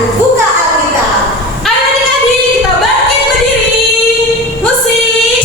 Buka Alkitab. Ayo adik-adik, kita bangkit berdiri. Musik.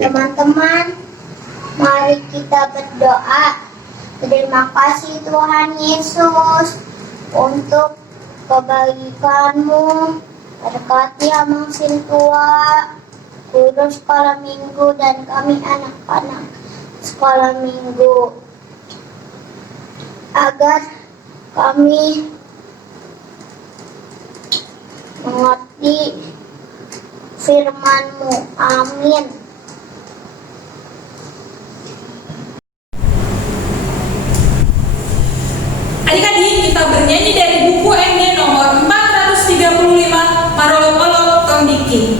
Teman-teman, mari kita berdoa. Terima kasih Tuhan Yesus untuk kebaikan-Mu. Berkati Amang Sintua, guru sekolah minggu dan kami anak-anak sekolah minggu, agar kami mengerti firman-Mu. Amin. Adik-adik, kita bernyanyi dari buku MD nomor 435, Marolok-olok Tong Diki.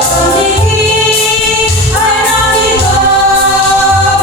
Tong Diki, anak di bawah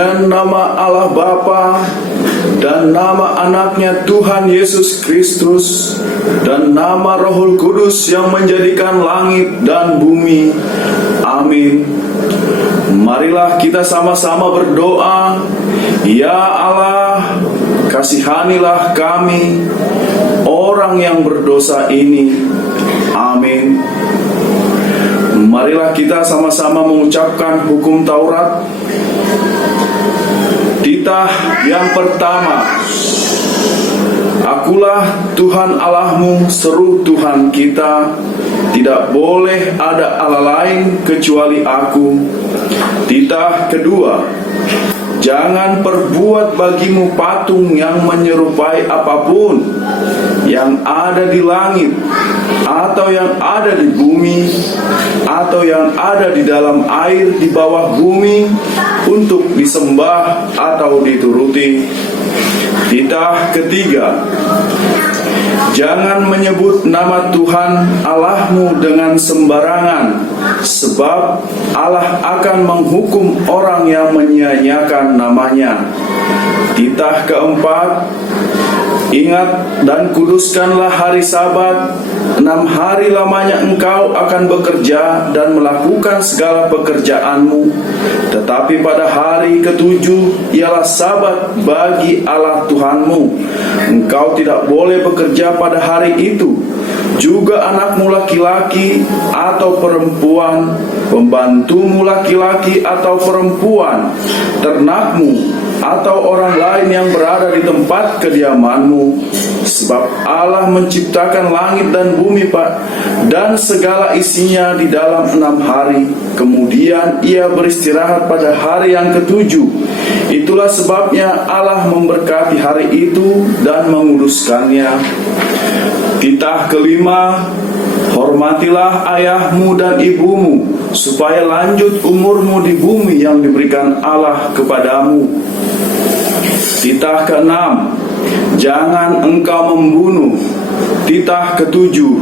Dengan nama Allah Bapa dan nama anaknya Tuhan Yesus Kristus dan nama Roh Kudus yang menjadikan langit dan bumi. Amin. Marilah kita sama-sama berdoa. Ya Allah, kasihanilah kami, orang yang berdosa ini. Amin. Marilah kita sama-sama mengucapkan hukum Taurat. Titah yang pertama. Akulah Tuhan Allahmu, seru Tuhan kita. Tidak boleh ada Allah lain kecuali aku. Titah kedua. Jangan perbuat bagimu patung yang menyerupai apapun yang ada di langit, atau yang ada di bumi, atau yang ada di dalam air di bawah bumi, untuk disembah atau dituruti. Titah ketiga. Jangan menyebut nama Tuhan Allahmu dengan sembarangan, sebab Allah akan menghukum orang yang menyia-nyiakan namanya. Titah keempat. Ingat dan kuduskanlah hari Sabat. 6 hari lamanya engkau akan bekerja dan melakukan segala pekerjaanmu. Tetapi pada hari ketujuh ialah Sabat bagi Allah Tuhanmu. Engkau tidak boleh bekerja pada hari itu. Juga anakmu laki-laki atau perempuan, pembantumu laki-laki atau perempuan, ternakmu, atau orang lain yang berada di tempat kediamanmu. Sebab Allah menciptakan langit dan bumi, Pak, dan segala isinya di dalam 6 hari. Kemudian ia beristirahat pada hari yang ketujuh. Itulah sebabnya Allah memberkati hari itu dan menguduskannya. Titah kelima. Hormatilah ayahmu dan ibumu, supaya lanjut umurmu di bumi yang diberikan Allah kepadamu. Titah keenam. Jangan engkau membunuh. Titah ketujuh.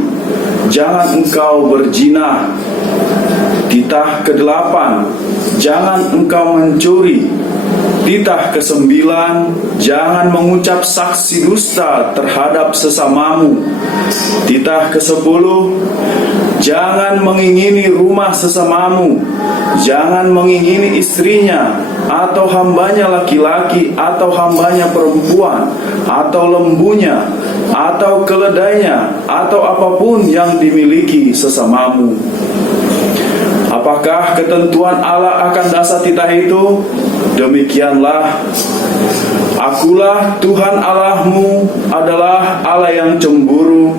Jangan engkau berzina. Titah kedelapan. Jangan engkau mencuri. Titah kesembilan. Jangan mengucap saksi dusta terhadap sesamamu. Titah kesepuluh. Jangan mengingini rumah sesamamu. Jangan mengingini istrinya, atau hambanya laki-laki, atau hambanya perempuan, atau lembunya, atau keledainya, atau apapun yang dimiliki sesamamu. Apakah ketentuan Allah akan dasar titah itu? Demikianlah. Akulah Tuhan Allahmu adalah Allah yang cemburu,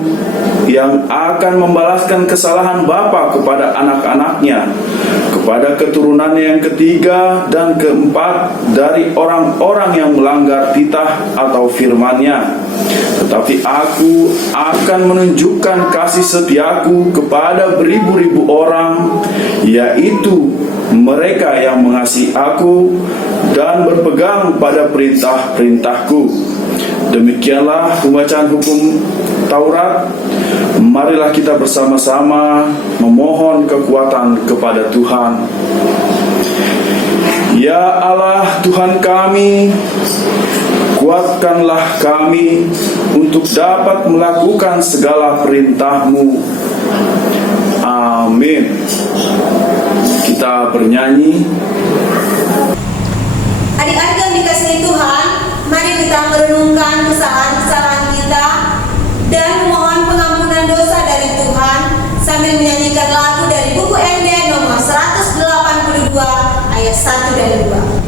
yang akan membalaskan kesalahan bapa kepada anak-anaknya, kepada keturunannya yang ketiga dan keempat dari orang-orang yang melanggar titah atau firman-Nya. Tetapi aku akan menunjukkan kasih setiaku kepada beribu-ribu orang, yaitu mereka yang mengasihi aku dan berpegang pada perintah-perintahku. Demikianlah pembacaan hukum Taurat. Marilah kita bersama-sama memohon kekuatan kepada Tuhan. Ya Allah Tuhan kami, kuatkanlah kami untuk dapat melakukan segala perintah-Mu. Amin. Kita bernyanyi. Adik-adik yang dikasihi Tuhan, mari kita merenungkan kesalahan-kesalahan kita dan mohon pengampunan dosa dari Tuhan sambil menyanyikan lagu dari buku MD nomor 182 ayat 1 dan 2.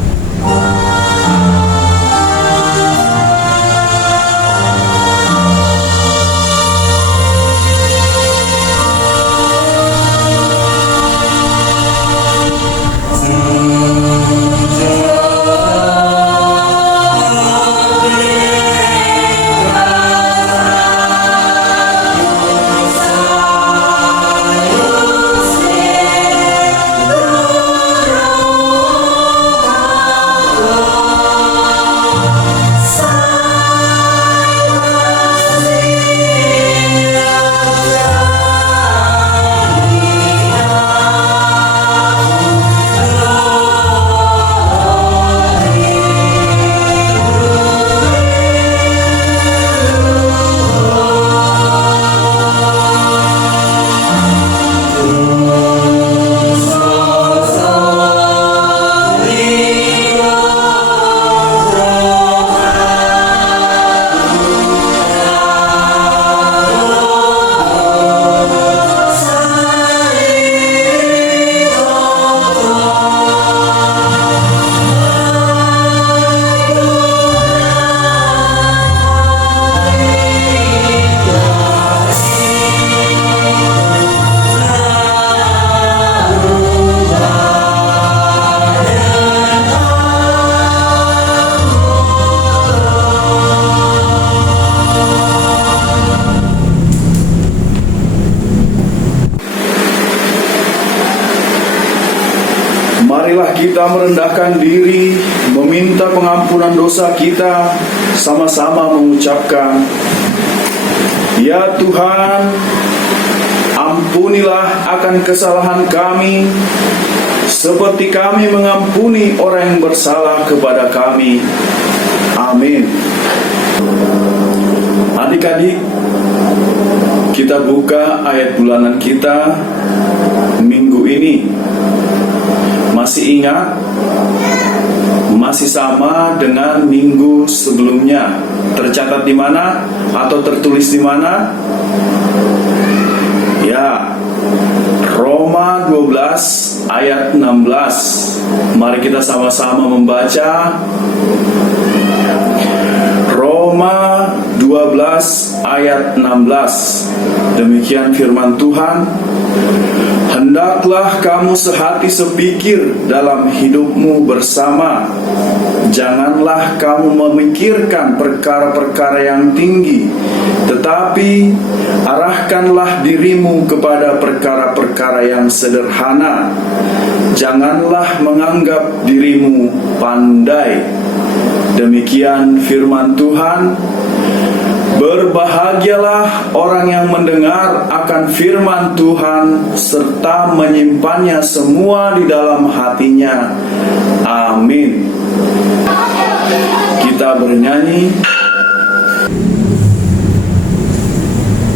marilah kita merendahkan diri, meminta pengampunan dosa kita, sama-sama mengucapkan, Ya Tuhan, ampunilah akan kesalahan kami, seperti kami mengampuni orang yang bersalah kepada kami. Amin. Adik-adik, kita buka ayat bulanan kita minggu ini. Masih ingat? Masih sama dengan minggu sebelumnya. Tercatat di mana? Atau tertulis di mana? Ya, Roma 12 ayat 16. Mari kita sama-sama membaca. Roma 12 ayat 16. Demikian firman Tuhan. Hendaklah kamu sehati sepikir dalam hidupmu bersama. Janganlah kamu memikirkan perkara-perkara yang tinggi, tetapi arahkanlah dirimu kepada perkara-perkara yang sederhana. Janganlah menganggap dirimu pandai. Demikian firman Tuhan. Berbahagialah orang yang mendengar akan firman Tuhan serta menyimpannya semua di dalam hatinya. Amin. Kita bernyanyi.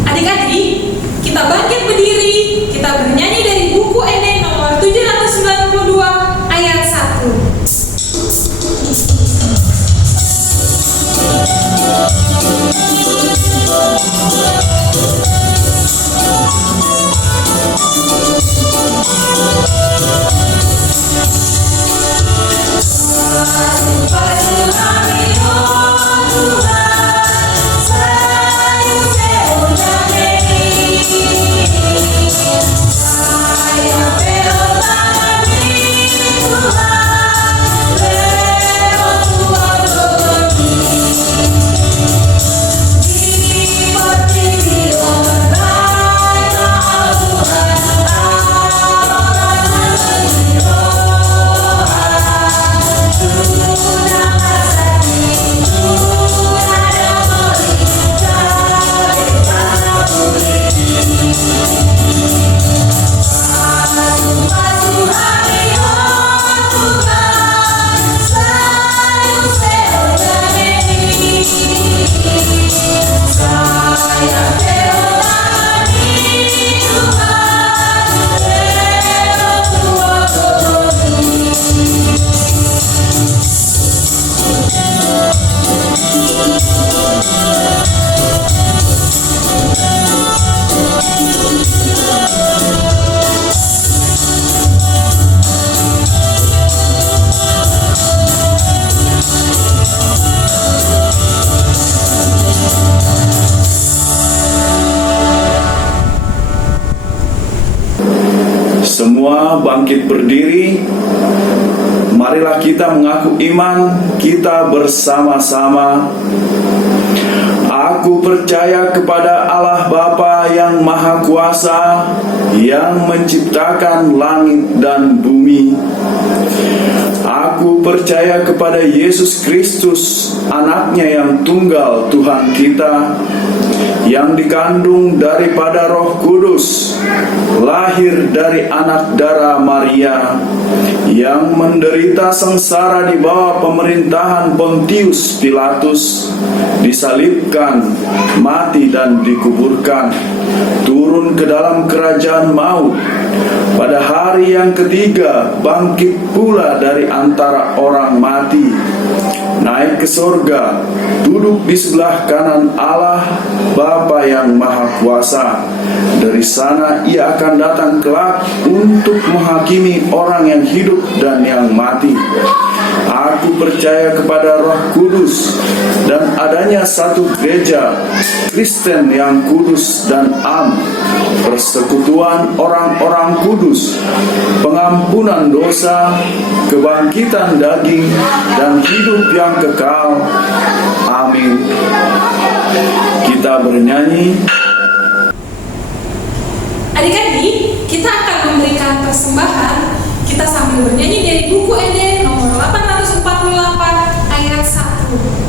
Adik-adik, kita bangkit berdiri, kita bernyanyi dari buku ND nomor 792 ayat 1. Semua bangkit berdiri. Marilah kita mengaku iman kita bersama-sama. Aku percaya kepada Allah Bapa yang Maha Kuasa, yang menciptakan langit dan bumi. Aku percaya kepada Yesus Kristus, anaknya yang tunggal Tuhan kita, yang dikandung daripada Roh Kudus, lahir dari anak darah Maria, yang menderita sengsara di bawah pemerintahan Pontius Pilatus, disalibkan, mati dan dikuburkan, turun ke dalam kerajaan maut, pada hari yang ketiga bangkit pula dari antara orang mati, naik ke sorga, duduk di sebelah kanan Allah Bapa yang Maha Kuasa. Dari sana ia akan datang kelak untuk menghakimi orang yang hidup dan yang mati. Aku percaya kepada Roh Kudus dan adanya satu gereja Kristen yang kudus dan am, persekutuan orang-orang kudus, pengampunan dosa, kebangkitan daging, dan hidup yang kekal. Amin. Kita bernyanyi. Adik-adik, kita akan memberikan persembahan. Kita sambil bernyanyi dari dari buku ND nomor 848 ayat 1.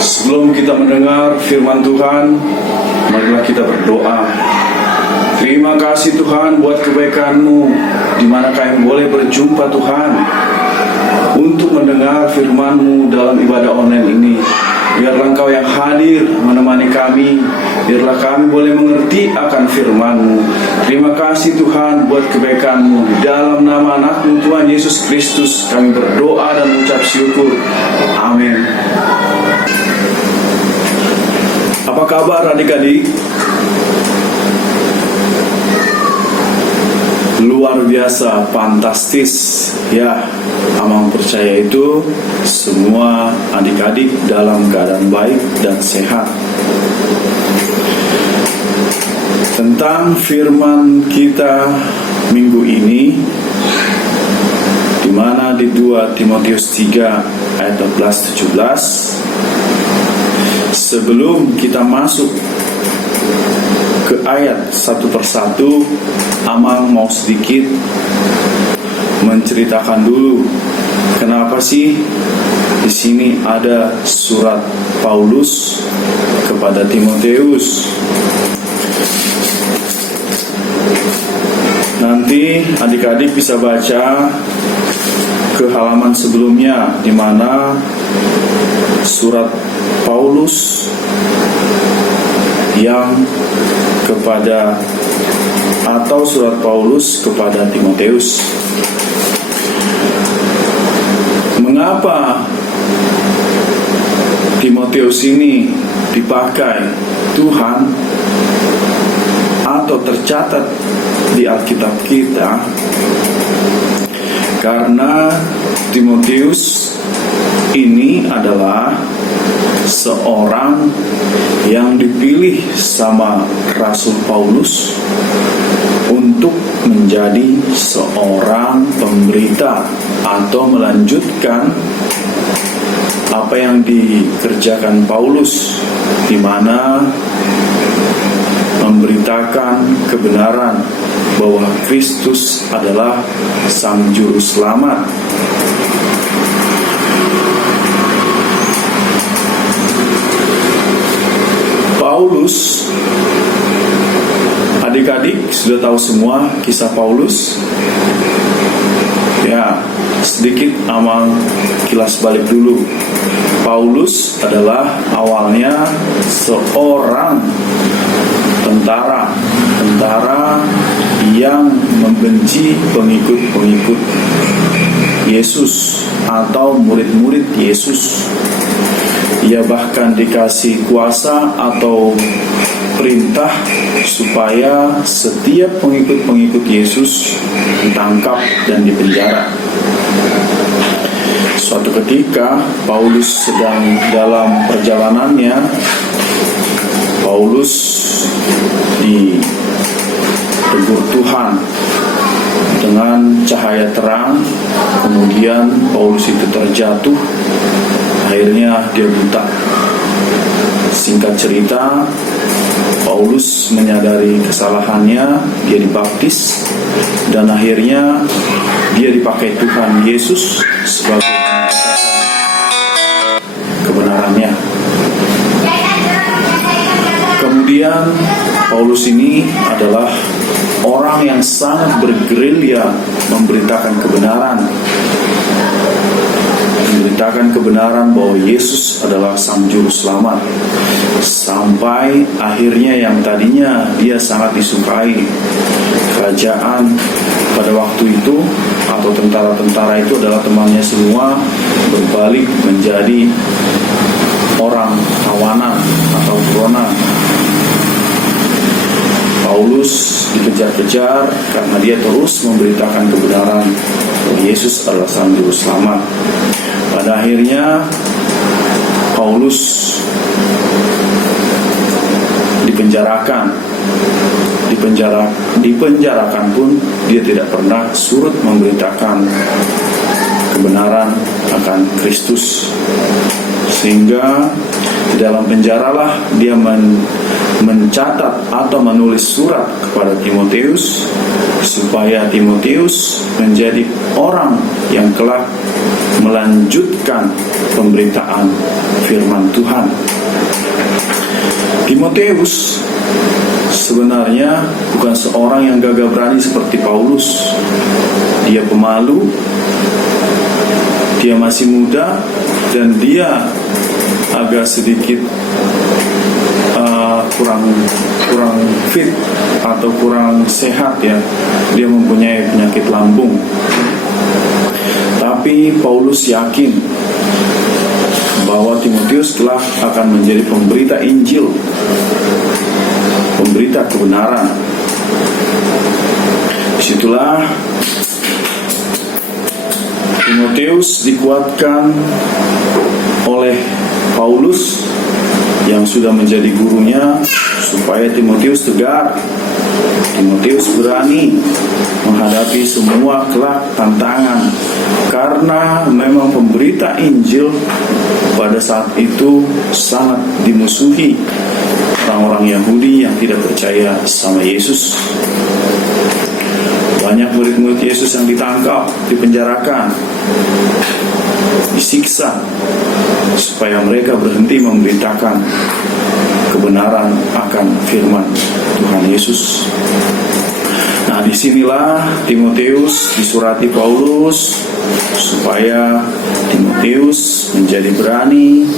Sebelum kita mendengar firman Tuhan, marilah kita berdoa. Terima kasih Tuhan buat kebaikan-Mu, di mana kami boleh berjumpa Tuhan untuk mendengar firman-Mu dalam ibadah online ini. Biarlah Engkau yang hadir menemani kami, biarlah kami boleh mengerti akan firman-Mu. Terima kasih Tuhan buat kebaikan-Mu. Di dalam nama anak-Mu Tuhan Yesus Kristus kami berdoa dan mengucap syukur. Amin. Apa kabar adik-adik? Luar biasa, fantastis. Ya, Amang percaya itu semua adik-adik dalam keadaan baik dan sehat. Tentang firman kita minggu ini, di mana di 2 Timotius 3 ayat 14-17. Sebelum kita masuk ke ayat satu persatu, Amang mau sedikit menceritakan dulu kenapa sih di sini ada surat Paulus kepada Timotius. Nanti adik-adik bisa baca ke halaman sebelumnya, di mana surat Paulus yang kepada, atau surat Paulus kepada Timotius. Mengapa Timotius ini dipakai Tuhan atau tercatat di Alkitab kita? Karena Timotius ini adalah seorang yang dipilih sama Rasul Paulus untuk menjadi seorang pemberita atau melanjutkan apa yang dikerjakan Paulus, di mana memberitakan kebenaran bahwa Kristus adalah Sang Juru Selamat. Paulus, adik-adik sudah tahu semua kisah Paulus. Ya, sedikit Amang kilas balik dulu. Paulus adalah awalnya seorang tentara yang membenci pengikut-pengikut Yesus atau murid-murid Yesus. Ia bahkan dikasih kuasa atau perintah supaya setiap pengikut-pengikut Yesus ditangkap dan dipenjara. Suatu ketika Paulus sedang dalam perjalanannya, Paulus ditegur Tuhan dengan cahaya terang. Kemudian Paulus itu terjatuh, Akhirnya dia buta. Singkat cerita, Paulus menyadari kesalahannya, dia dibaptis, dan akhirnya dia dipakai Tuhan Yesus sebagai kebenarannya. Kemudian Paulus ini adalah orang yang sangat bergerilya memberitakan kebenaran bahwa Yesus adalah Sang Juru Selamat. Sampai akhirnya yang tadinya dia sangat disukai kerajaan pada waktu itu, atau tentara-tentara itu adalah temannya semua, berbalik menjadi orang tawanan atau buronan. Paulus dikejar-kejar karena dia terus memberitakan kebenaran bahwa Yesus adalah Sang Juru Selamat. Pada akhirnya Paulus dipenjarakan pun dia tidak pernah surut memberitakan kebenaran akan Kristus, sehingga di dalam penjaralah dia mencatat atau menulis surat kepada Timotius supaya Timotius menjadi orang yang kelak melanjutkan pemberitaan firman Tuhan. Timotius sebenarnya bukan seorang yang gagah berani seperti Paulus. Dia pemalu, dia masih muda, dan dia agak sedikit kurang fit atau kurang sehat ya. Dia mempunyai penyakit lambung. Tapi Paulus yakin bahwa Timotius kelak akan menjadi pemberita Injil, pemberita kebenaran. Disitulah Timotius dikuatkan oleh Paulus yang sudah menjadi gurunya, supaya Timotius tegar, Timotius berani menghadapi semua kelak tantangan, karena memang pemberita Injil pada saat itu sangat dimusuhi orang-orang Yahudi yang tidak percaya sama Yesus. Banyak murid-murid Yesus yang ditangkap, dipenjarakan, disiksa, supaya mereka berhenti memberitakan kebenaran akan firman Tuhan Yesus. Nah, disinilah Timotius disurati Paulus supaya Timotius menjadi berani,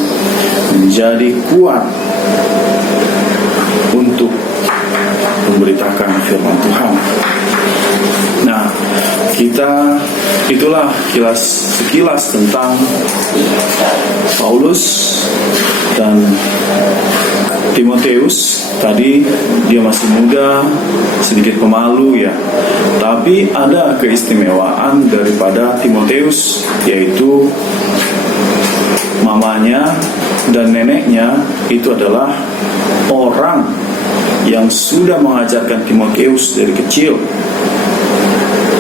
menjadi kuat untuk memberitakan firman Tuhan. Nah, itulah sekilas tentang Paulus dan Timotius. Tadi dia masih muda, sedikit pemalu ya. Tapi ada keistimewaan daripada Timotius, yaitu mamanya dan neneknya itu adalah orang yang sudah mengajarkan Timotius dari kecil.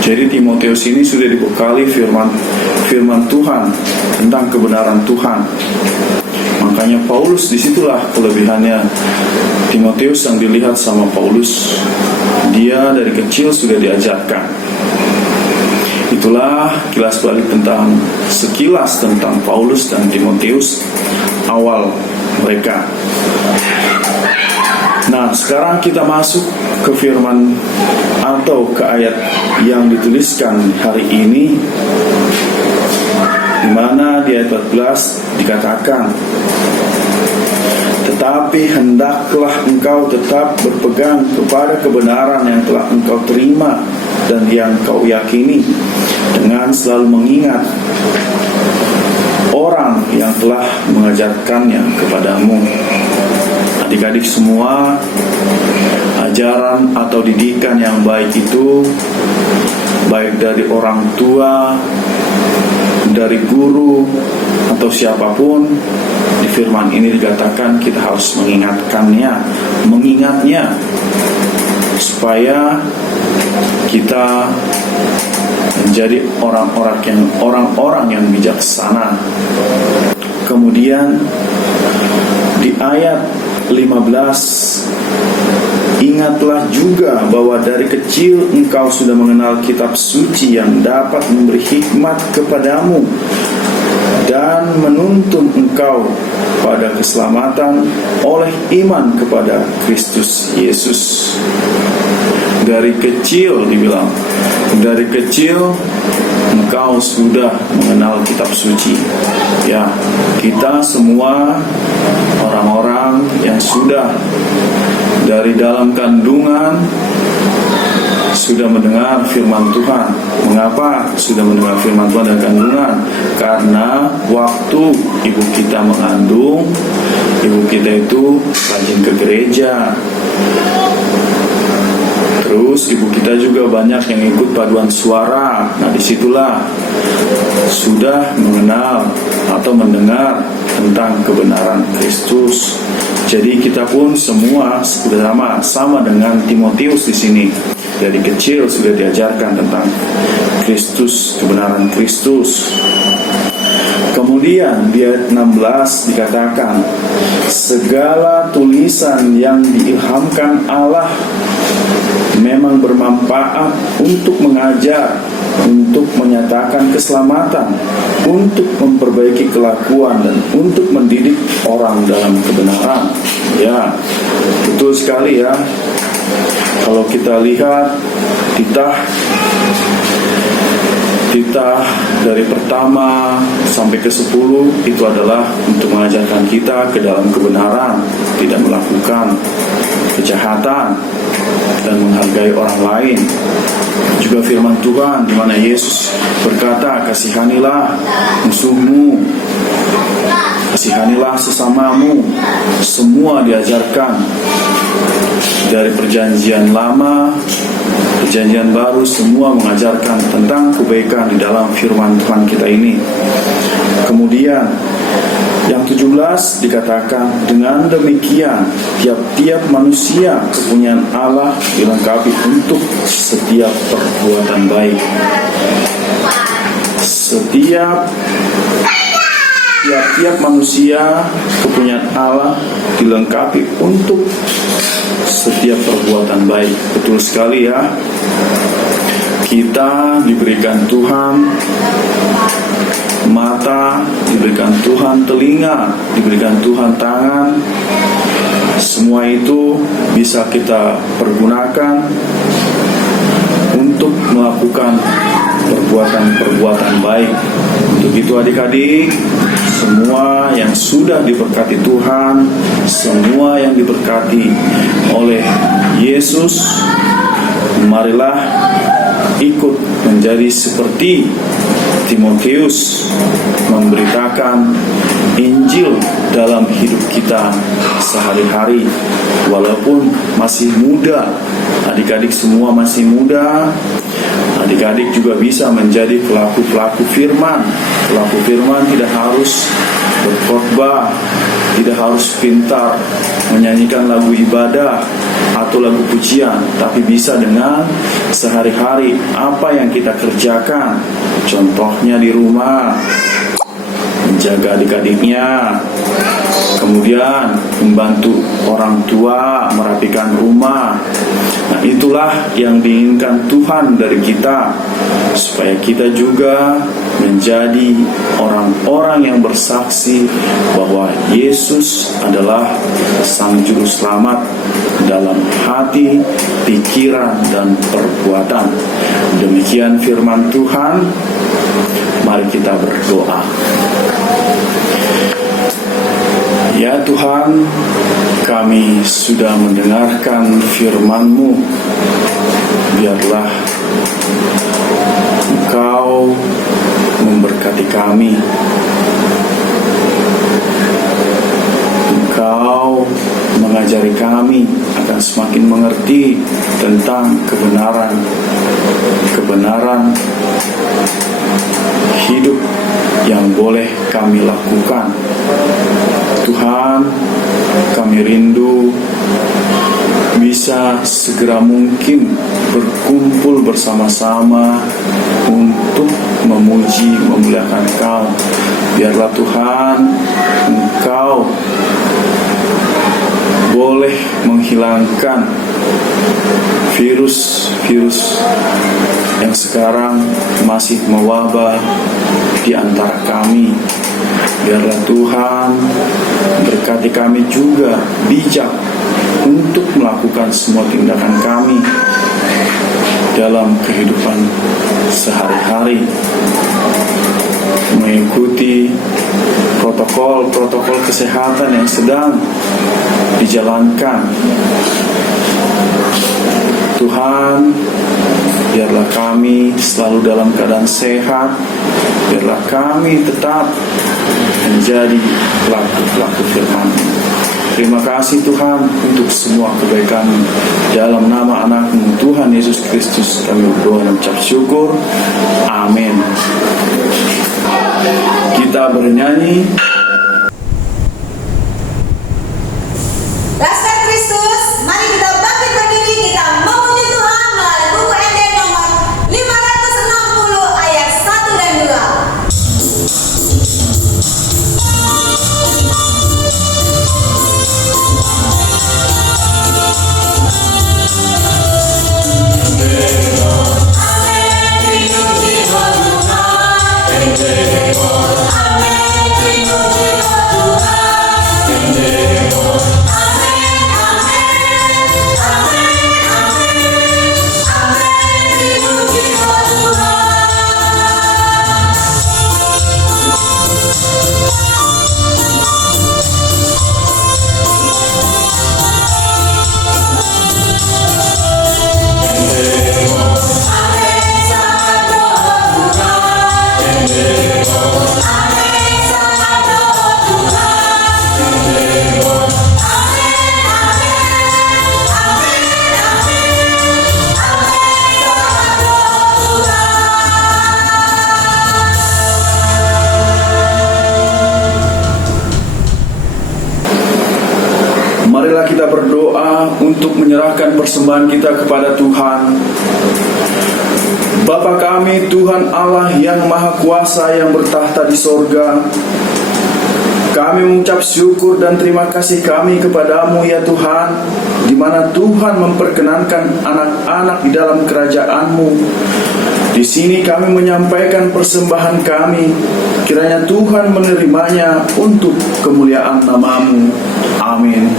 Jadi Timotius ini sudah dibekali firman Tuhan tentang kebenaran Tuhan. Makanya Paulus, disitulah kelebihannya Timotius yang dilihat sama Paulus. Dia dari kecil sudah diajarkan. Itulah sekilas tentang Paulus dan Timotius awal mereka. Nah, sekarang kita masuk ke firman atau ke ayat yang dituliskan hari ini, di mana di ayat 14 dikatakan, "Tetapi hendaklah engkau tetap berpegang kepada kebenaran yang telah engkau terima dan yang kau yakini, dengan selalu mengingat orang yang telah mengajarkannya kepadamu." Adik-adik semua, ajaran atau didikan yang baik itu, baik dari orang tua, dari guru, atau siapapun, di firman ini dikatakan kita harus mengingatnya, supaya kita menjadi orang-orang yang bijaksana. Kemudian di ayat 15, ingatlah juga bahwa dari kecil engkau sudah mengenal kitab suci yang dapat memberi hikmat kepadamu dan menuntun engkau pada keselamatan oleh iman kepada Kristus Yesus. Dari kecil dibilang, dari kecil engkau sudah mengenal kitab suci. Ya, kita semua orang-orang yang sudah dari dalam kandungan sudah mendengar firman Tuhan. Mengapa sudah mendengar firman Tuhan dan kandungan? Karena waktu ibu kita mengandung, ibu kita itu rajin ke gereja. Terus ibu kita juga banyak yang ikut paduan suara. Nah, disitulah sudah mengenal atau mendengar tentang kebenaran Kristus. Jadi kita pun semua sudah sama dengan Timotius di sini. Dari kecil sudah diajarkan tentang Kristus, kebenaran Kristus. Kemudian di ayat 16 dikatakan, segala tulisan yang diilhamkan Allah memang bermanfaat untuk mengajar, untuk menyatakan keselamatan, untuk memperbaiki kelakuan, dan untuk mendidik orang dalam kebenaran. Ya, betul sekali ya. Kalau kita lihat titah dari pertama sampai ke 10 itu adalah untuk mengajarkan kita ke dalam kebenaran, tidak melakukan kejahatan dan menghargai orang lain. Juga firman Tuhan di mana Yesus berkata, kasihanilah musuhmu, kasihanilah sesamamu. Semua diajarkan dari perjanjian lama, perjanjian baru, semua mengajarkan tentang kebaikan di dalam firman Tuhan kita ini. Kemudian yang 17 dikatakan, dengan demikian tiap-tiap manusia kepunyaan Allah dilengkapi untuk setiap perbuatan baik. Tiap-tiap manusia kepunyaan Allah dilengkapi untuk setiap perbuatan baik. Betul sekali ya. Kita diberikan Tuhan mata, diberikan Tuhan telinga, diberikan Tuhan tangan. Semua itu bisa kita pergunakan untuk melakukan perbuatan-perbuatan baik. Untuk itu adik-adik, semua yang sudah diberkati Tuhan, semua yang diberkati oleh Yesus, marilah ikut menjadi seperti Timotius, memberitakan Injil dalam hidup kita sehari-hari. Walaupun masih muda, adik-adik semua masih muda, adik-adik juga bisa menjadi pelaku-pelaku firman. Pelaku firman tidak harus berkhotbah, tidak harus pintar menyanyikan lagu ibadah atau lagu pujian, tapi bisa dengan sehari-hari apa yang kita kerjakan. Contohnya di rumah, menjaga adik-adiknya, kemudian membantu orang tua merapikan rumah. Nah, itulah yang diinginkan Tuhan dari kita, supaya kita juga menjadi orang-orang yang bersaksi bahwa Yesus adalah Sang Juru Selamat dalam hati, pikiran, dan perbuatan. Demikian firman Tuhan. Mari kita berdoa. Ya Tuhan, kami sudah mendengarkan firman-Mu. Biarlah Engkau memberkati kami. Engkau mengajari kami akan semakin mengerti tentang kebenaran hidup yang boleh kami lakukan. Tuhan, kami rindu bisa segera mungkin berkumpul bersama-sama untuk memuji, memuliakan Engkau. Biarlah Tuhan, Engkau boleh menghilangkan virus-virus yang sekarang masih mewabah di antara kami. Biarlah Tuhan berkati kami juga bijak untuk melakukan semua tindakan kami dalam kehidupan sehari-hari, mengikuti protokol-protokol kesehatan yang sedang dijalankan. Tuhan, biarlah kami selalu dalam keadaan sehat. Biarlah kami tetap menjadi pelaku-pelaku firman. Terima kasih Tuhan untuk semua kebaikan. Dalam nama anak-Mu Tuhan Yesus Kristus kami berdoa dan ucap syukur. Amin. Kita bernyanyi Laskar Kristus, mari kita bangkit berdiri, kita memuji Tuhan melalui buku ND nomor 560 ayat 1 dan 2. Marilah kita berdoa untuk menyerahkan persembahan kita kepada Tuhan. Bapa kami, Tuhan Allah yang Maha Kuasa yang bertahta di sorga, kami mengucap syukur dan terima kasih kami kepadamu ya Tuhan, di mana Tuhan memperkenankan anak-anak di dalam kerajaan-Mu. Di sini kami menyampaikan persembahan kami, kiranya Tuhan menerimanya untuk kemuliaan nama-Mu. Amin.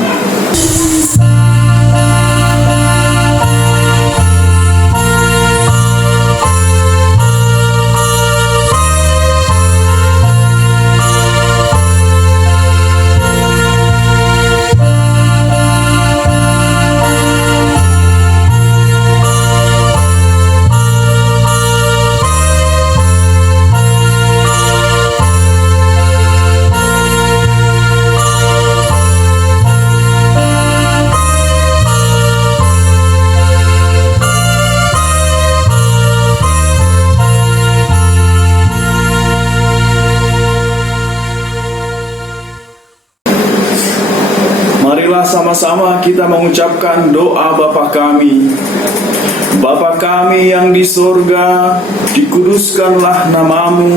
Marilah sama-sama kita mengucapkan doa Bapa kami. Bapa kami yang di sorga, dikuduskanlah nama-Mu,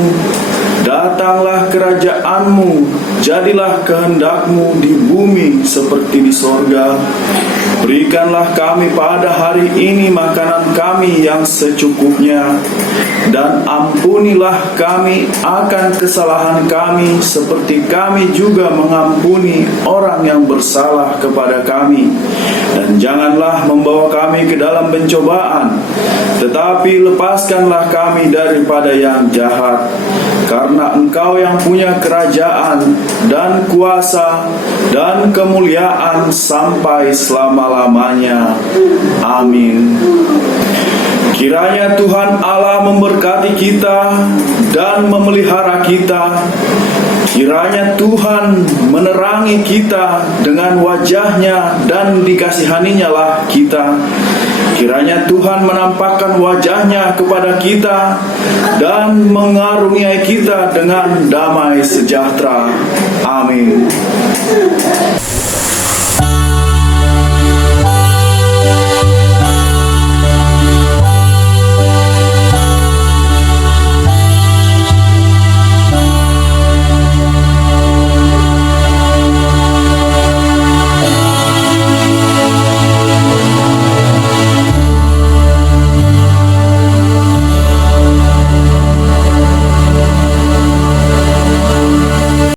datanglah kerajaan-Mu, jadilah kehendak-Mu di bumi seperti di sorga. Berikanlah kami pada hari ini makanan kami yang secukupnya, dan ampunilah kami akan kesalahan kami seperti kami juga mengampuni orang yang bersalah kepada kami. Dan janganlah membawa kami ke dalam pencobaan, tetapi lepaskanlah kami daripada yang jahat. Karena Engkau yang punya kerajaan dan kuasa dan kemuliaan sampai selama-lamanya. Amin. Kiranya Tuhan Allah memberkati kita dan memelihara kita. Kiranya Tuhan menerangi kita dengan wajah-Nya dan dikasihaninya lah kita. Kiranya Tuhan menampakkan wajah-Nya kepada kita dan mengaruniai kita dengan damai sejahtera. Amin.